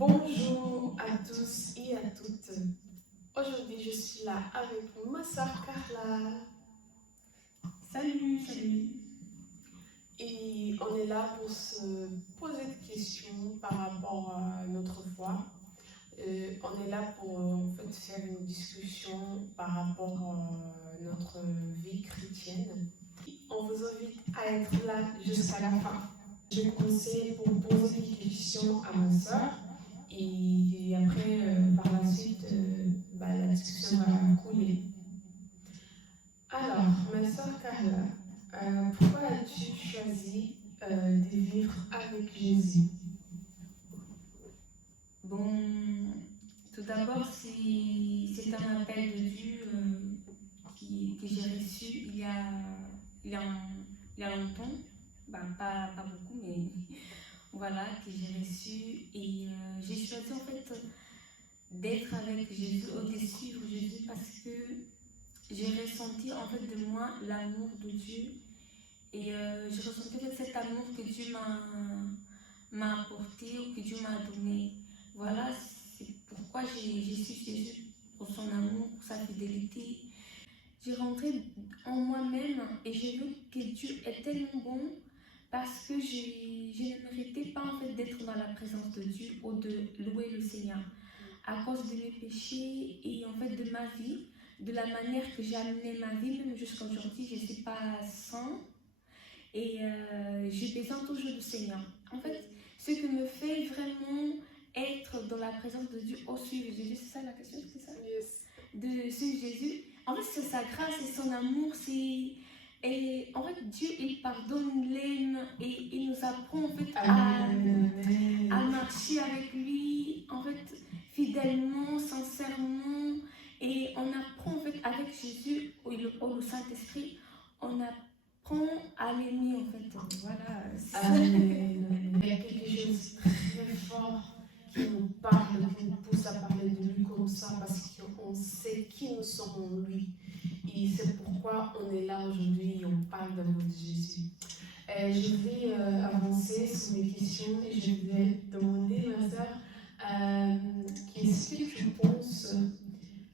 Bonjour à tous et à toutes. Aujourd'hui, je suis là avec ma soeur Carla. Salut. Et on est là pour se poser des questions par rapport à notre foi. On est là pour faire une discussion par rapport à notre vie chrétienne. On vous invite à être là jusqu'à la fin. Je vais commencer pour poser des questions à ma soeur. Et après, par la suite, la discussion va couler. Alors, ma soeur Carla, pourquoi as-tu choisi de vivre avec Jésus? Bon, tout d'abord, c'est un appel de Dieu que j'ai reçu il y a longtemps. Pas beaucoup, mais voilà, que j'ai reçu. Et j'ai choisi en fait d'être avec Jésus, de suivre Jésus, parce que j'ai ressenti en fait de moi l'amour de Dieu. Et j'ai ressenti en fait cet amour que Dieu m'a apporté ou que Dieu m'a donné. Voilà, c'est pourquoi j'ai suivi Jésus, pour son amour, pour sa fidélité. J'ai rentré en moi-même et j'ai vu que Dieu est tellement bon, parce que je ne méritais pas en fait d'être dans la présence de Dieu ou de louer le Seigneur. À cause de mes péchés et en fait de ma vie, de la manière que j'ai amené ma vie, même jusqu'à aujourd'hui, je ne suis pas saint. Et j'ai besoin toujours du Seigneur. En fait, ce qui me fait vraiment être dans la présence de Dieu au suivre Jésus, c'est ça la question, c'est ça? Yes. De suivre Jésus. En fait, c'est sa grâce, c'est son amour, et en fait, Dieu, il pardonne, il aime, et il nous apprend en fait à marcher avec lui, en fait, fidèlement, sincèrement, et on apprend en fait avec Jésus, ou le Saint-Esprit, on apprend à l'aimer en fait. Voilà. Amen. Il y a quelque chose de très fort qui nous parle, qui nous pousse à parler de lui comme ça, parce qu'on sait qui nous sommes en lui. Et c'est pourquoi on est là aujourd'hui et on parle d'amour de Jésus. Je vais avancer sur mes questions et je vais demander, ma soeur, qu'est-ce que tu penses,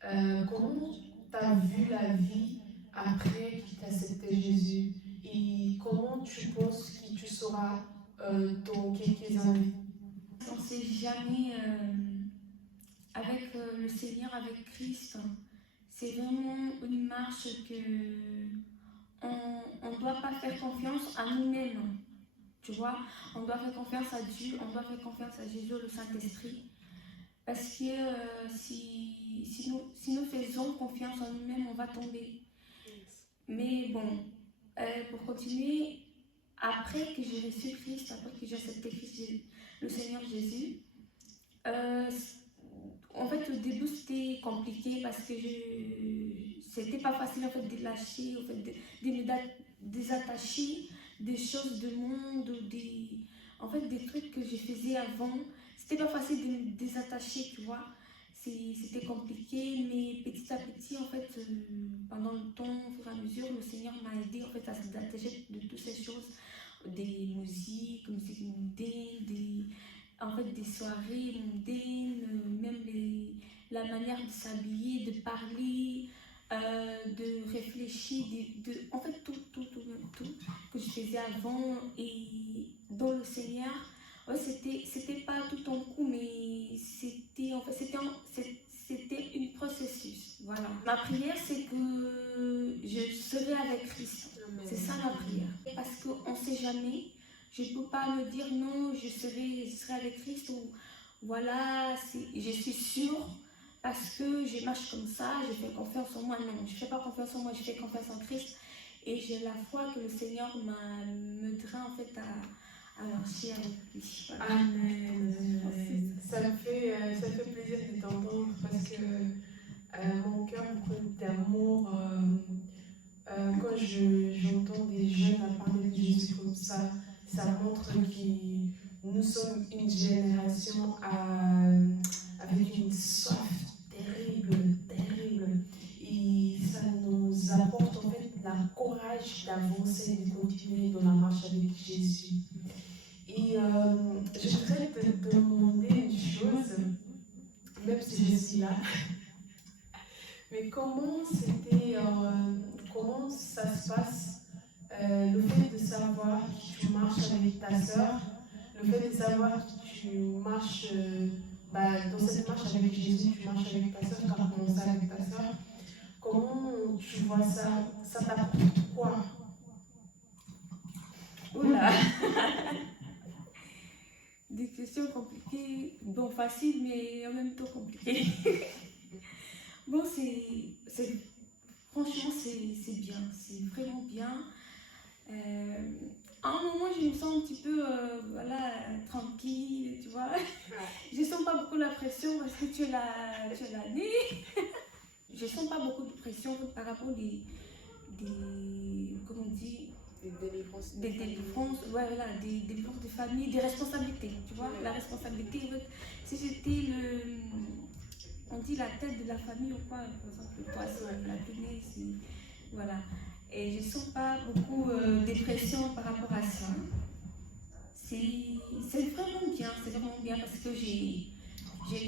comment tu as vu la vie après que tu as accepté Jésus, et comment tu penses que tu seras dans quelques années? On ne sait jamais avec le Seigneur, avec Christ. C'est vraiment une marche que on ne doit pas faire confiance à nous-mêmes. Tu vois, on doit faire confiance à Dieu, on doit faire confiance à Jésus, le Saint-Esprit. Parce que si nous faisons confiance en nous-mêmes, on va tomber. Mais bon, pour continuer, après que j'ai reçu Christ, après que j'ai accepté Christ, le Seigneur Jésus, en fait, au début, c'était compliqué parce que c'était pas facile en fait de lâcher, en fait, de me désattacher des choses du monde, en fait, des trucs que je faisais avant. C'était pas facile de me désattacher, tu vois. C'était compliqué, mais petit à petit, en fait, pendant le temps, au fur et à mesure, le Seigneur m'a aidé en fait à se détacher de toutes ces choses, des musiques mondaines, en fait, des soirées mondaines, même la manière de s'habiller, de parler, de réfléchir, en fait tout que je faisais avant. Et dans le Seigneur, ouais, c'était pas tout en coup, mais c'était en fait c'était une processus. Voilà. Ma prière, c'est que je serai avec Christ. C'est ça ma prière. Parce qu'on ne sait jamais. Je ne peux pas me dire non, je serai avec Christ, ou voilà, je suis sûre parce que je marche comme ça, je fais confiance en moi. Non, je ne fais pas confiance en moi, je fais confiance en Christ. Et j'ai la foi que le Seigneur m'aidera en fait à marcher avec lui. Voilà. Amen. Ça me fait plaisir de t'entendre, parce que mon cœur brûle d'amour quand j'entends des jeunes à parler de Jésus comme ça. Ça montre que nous sommes une génération avec une soif terrible. Et ça nous apporte en fait le courage d'avancer, de continuer dans la marche avec Jésus. Et je voudrais te demander une chose. suis là. Mais comment ça se passe, le fait de savoir que tu marches avec ta sœur, le fait de savoir que tu marches, dans cette marche avec Jésus, tu marches avec ta sœur, tu as commencé avec ta sœur, comment tu vois ça? Ça t'apporte quoi? Oula. Des questions compliquées, bon, faciles, mais en même temps compliquées. Bon, franchement, c'est bien, c'est vraiment bien. À un moment, je me sens un petit peu, tranquille, tu vois. Je sens pas beaucoup la pression parce que tu es l'année. Je sens pas beaucoup de pression par rapport comment on dit, des délivrances, ouais, voilà, des délivrances de famille, des responsabilités, tu vois. La responsabilité, en fait, si j'étais on dit la tête de la famille ou quoi, par exemple, toi, c'est la télé, voilà. Et je sens pas beaucoup de pression par rapport à ça. C'est vraiment bien parce que j'ai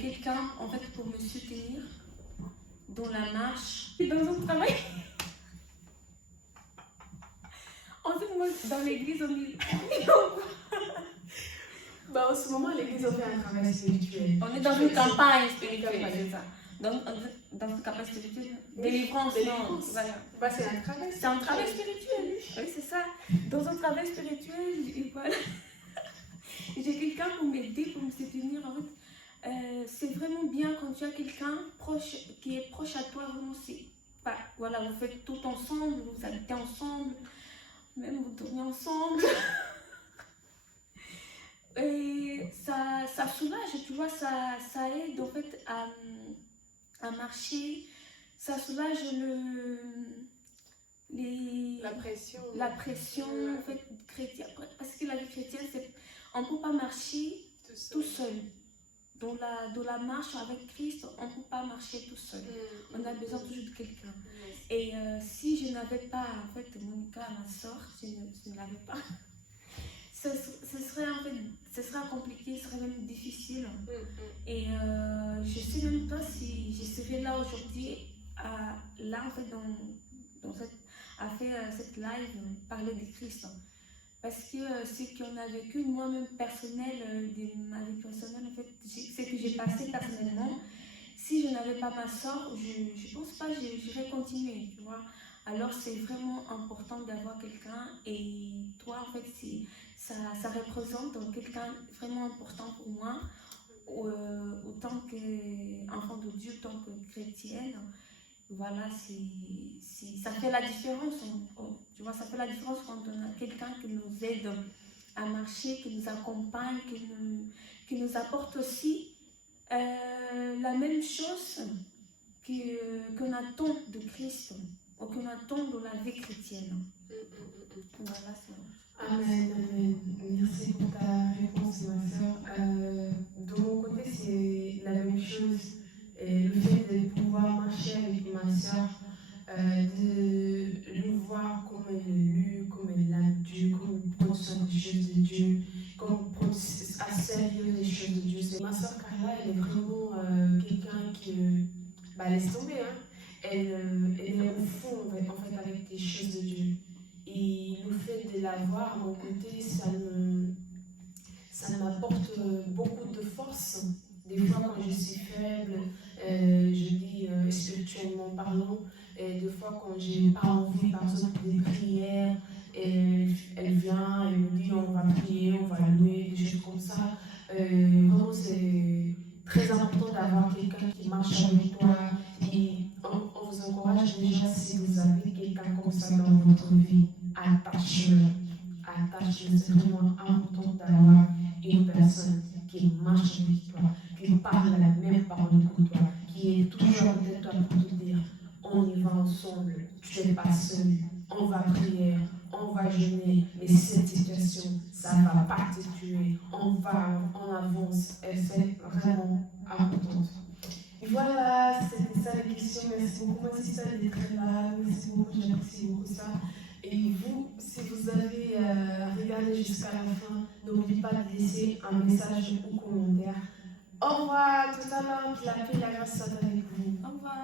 quelqu'un, en fait, pour me soutenir dans la marche, dans un travail. En fait, moi, dans l'église, on dit... En ce moment, l'église, on fait un travail spirituel. On est dans une campagne spirituelle, c'est ça. Dans une campagne spirituelle, délivrance, non, voilà. C'est un travail spirituel. C'est un travail spirituel, oui, c'est ça. Dans un travail spirituel, et voilà. J'ai quelqu'un pour m'aider, pour me soutenir. En fait, c'est vraiment bien quand tu as quelqu'un qui est proche à toi. Vraiment, voilà, vous faites tout ensemble, vous habitez ensemble, même vous tournez ensemble. Et ça soulage, tu vois, ça aide en fait à marcher, ça soulage la pression en fait, chrétienne. Parce que la vie chrétienne, on ne peut pas marcher tout seul. Dans la marche avec Christ, on ne peut pas marcher tout seul. On a besoin toujours de quelqu'un. Et si je n'avais pas, en fait, Monica, ma soeur, je ne l'avais pas. Ce serait compliqué, ce serait même difficile. Et je ne sais même pas si je serais là aujourd'hui, là en fait, à faire cette live, parler de Christ. Parce que ce qu'on a vécu, moi-même personnel, de ma vie personnelle, en fait, ce que j'ai passé personnellement, si je n'avais pas ma soeur, je ne pense pas que j'irais continuer, tu vois. Alors c'est vraiment important d'avoir quelqu'un, et toi en fait ça représente quelqu'un vraiment important pour moi, autant qu'enfant de Dieu, autant que chrétienne. Voilà, ça fait la différence, tu vois, ça fait la différence quand on a quelqu'un qui nous aide à marcher, qui nous accompagne, qui nous apporte aussi la même chose qu'on attend de Christ, ou qu'on attend de la vie chrétienne. Voilà, c'est... Amen, amen. Merci pour ta réponse, ma soeur. De mon côté, c'est la même chose. Et le fait de pouvoir marcher avec ma soeur, de le voir comme elle est lue, comme elle aime Dieu, comme elle prend soin des choses de Dieu, comme elle prend à sérieux les choses de Dieu. Ma soeur Carla, elle est vraiment quelqu'un qui laisse tomber. Hein. Elle est au fond en fait, avec les choses de Dieu. Et le fait de la voir à mon côté, ça m'apporte beaucoup de force. Des fois, quand je suis faible, je dis spirituellement parlant, et des fois, quand je n'ai pas envie, par exemple, des prières, elle vient, elle me dit on va prier, on va louer, des choses comme ça. Vraiment, c'est très important d'avoir quelqu'un qui marche avec toi. Et on vous encourage déjà, si vous avez quelqu'un comme ça dans votre vie, attachez-le. C'est vraiment important d'avoir une personne qui marche avec toi, qui parle la même parole que toi, qui est toujours avec toi pour te dire on y va ensemble, tu n'es pas seul, on va prier, on va jeûner, mais cette situation, ça ne va pas te tuer, on avance, et c'est vraiment important. Et voilà, c'était ça la question. Merci beaucoup. Moi, c'est ça d'être là. Merci beaucoup, j'apprécie beaucoup ça. Et vous, si vous avez regardé jusqu'à la fin, n'oubliez pas de laisser un message ou commentaire Au revoir, tout à l'heure, que la paix et la grâce soient avec vous. Au revoir.